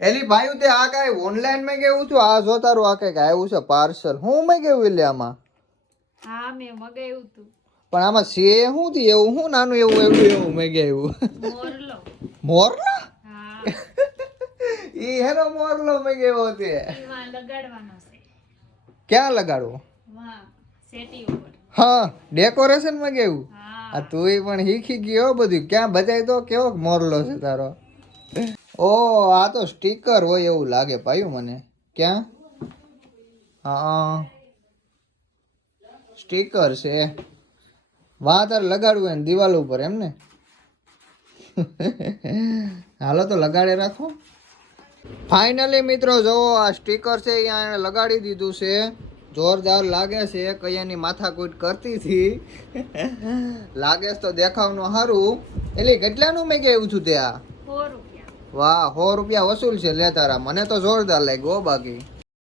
એલી ભાઈ તે આ કઈ ઓનલાઈન માં કેવું છું આ જો તારું આ કઈક આવ્યું છે પાર્સલ હું મેં કેવું એટલે આમાં હા મેં મગાવ્યું તું પણ આમાં છે શું થી એવું શું નાનું એવું મેં કેવું મોરલો મોરલો હા ઈ હેનો મોરલો મેં કેવો તે એમાં લગાડવાનો છે ક્યાં લગાડવો વાહ સેટી ઉપર હા ડેકોરેશન માં કેવું હા આ તું પણ શીખી ગયો બધું ક્યાં બતાય તો કેવો મોરલો છે તારો ઓ આ તો સ્ટીકર હોય એવું લાગે પાયું મને ક્યાં હા સ્ટીકર છે વાહ તારે લગાડવું હોય ને દિવાલ ઉપર એમ ને હાલો તો લગાડે રાખો ફાઇનલી મિત્રો જો આ સ્ટીકર છે અહીંયા એને લગાડી દીધું છે જોરદાર લાગે છે કયાની માથાકૂટ કરતી હતી લાગે છે તો દેખાવનું સારું એટલે કેટલાનું મેં કેવું છું તે આ ₹100 વાહ ₹100 વસૂલ છે લે તારા મને તો જોરદાર લાગ્યો બાકી